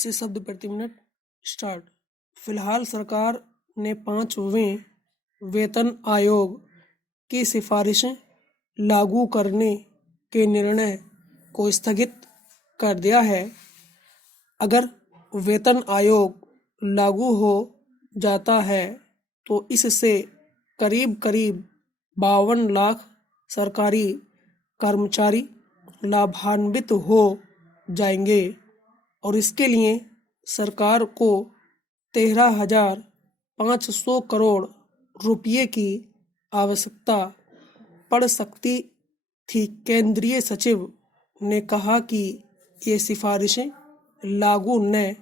80 शब्द प्रति minute start. फिलहाल सरकार ने 5वें वेतन आयोग की सिफारिशें लागू करने के निर्णय को स्थगित कर दिया है। अगर वेतन आयोग लागू हो जाता है तो इससे करीब 52 लाख सरकारी कर्मचारी लाभान्वित हो जाएंगे और इसके लिए सरकार को 13,500 करोड़ रुपये की आवश्यकता पड़ सकती थी। केंद्रीय सचिव ने कहा कि ये सिफारिशें लागू न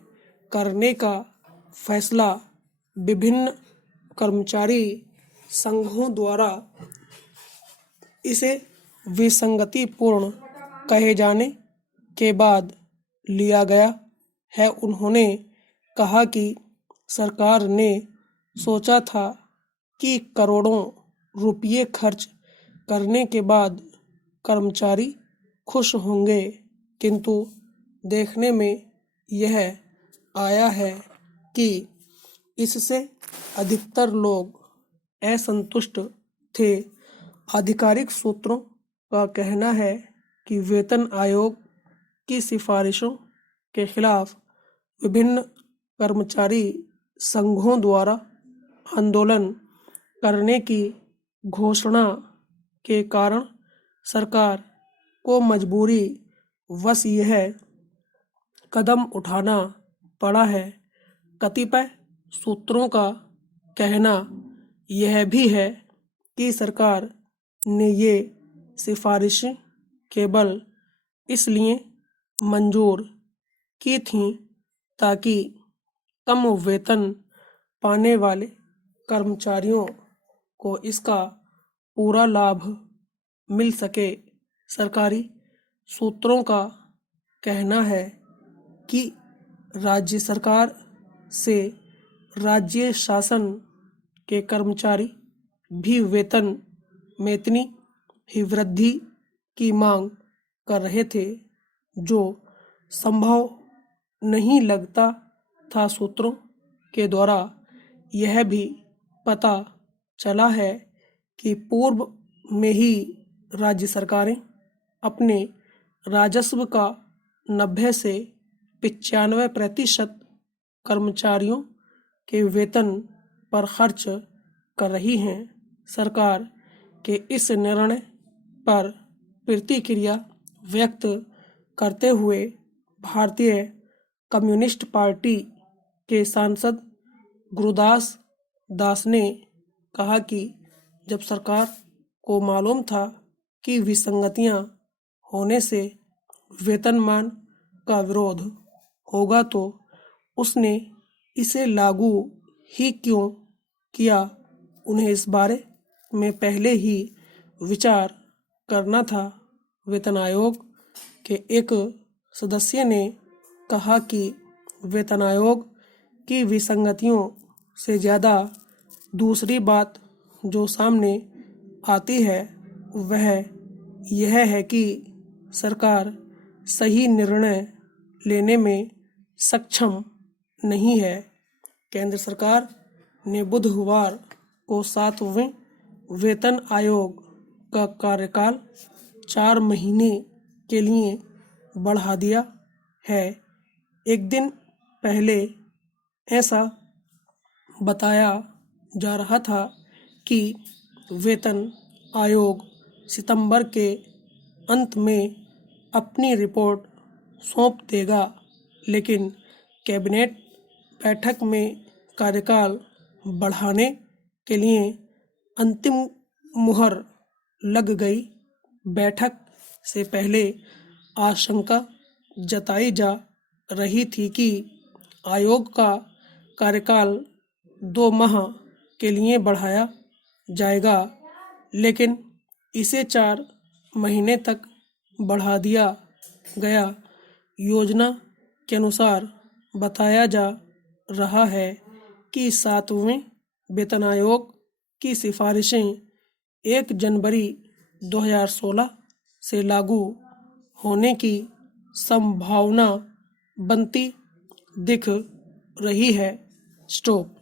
करने का फैसला विभिन्न कर्मचारी संघों द्वारा इसे विसंगतिपूर्ण कहे जाने के बाद लिया गया है। उन्होंने कहा कि सरकार ने सोचा था कि करोड़ों रुपये खर्च करने के बाद कर्मचारी खुश होंगे, किंतु देखने में यह आया है कि इससे अधिकतर लोग असंतुष्ट थे। आधिकारिक सूत्रों का कहना है कि वेतन आयोग की सिफारिशों के खिलाफ विभिन्न कर्मचारी संघों द्वारा आंदोलन करने की घोषणा के कारण सरकार को मजबूरी वश यह कदम उठाना पड़ा है। कतिपय सूत्रों का कहना यह भी है कि सरकार ने ये सिफारिशें केवल इसलिए मंजूर की थीं ताकि कम वेतन पाने वाले कर्मचारियों को इसका पूरा लाभ मिल सके। सरकारी सूत्रों का कहना है कि राज्य सरकार से राज्य शासन के कर्मचारी भी वेतन में इतनी ही वृद्धि की मांग कर रहे थे, जो संभव नहीं लगता था। सूत्रों के द्वारा यह भी पता चला है कि पूर्व में ही राज्य सरकारें अपने राजस्व का 90 से 95% कर्मचारियों के वेतन पर खर्च कर रही हैं। सरकार के इस निर्णय पर प्रतिक्रिया व्यक्त करते हुए भारतीय कम्युनिस्ट पार्टी के सांसद गुरुदास दास ने कहा कि जब सरकार को मालूम था कि विसंगतियां होने से वेतनमान का विरोध होगा तो उसने इसे लागू ही क्यों किया। उन्हें इस बारे में पहले ही विचार करना था। वेतन आयोग के एक सदस्य ने कहा कि वेतन आयोग की विसंगतियों से ज़्यादा दूसरी बात जो सामने आती है वह यह है कि सरकार सही निर्णय लेने में सक्षम नहीं है। केंद्र सरकार ने बुधवार को 7वें वेतन आयोग का कार्यकाल 4 महीने के लिए बढ़ा दिया है। एक दिन पहले ऐसा बताया जा रहा था कि वेतन आयोग सितंबर के अंत में अपनी रिपोर्ट सौंप देगा, लेकिन कैबिनेट बैठक में कार्यकाल बढ़ाने के लिए अंतिम मुहर लग गई। बैठक से पहले आशंका जताई जा रही थी कि आयोग का कार्यकाल 2 माह के लिए बढ़ाया जाएगा, लेकिन इसे 4 महीने तक बढ़ा दिया गया। योजना के अनुसार बताया जा रहा है कि 7वें वेतन आयोग की सिफारिशें 1 जनवरी 2016 से लागू होने की संभावना बनती दिख रही है। स्टॉप।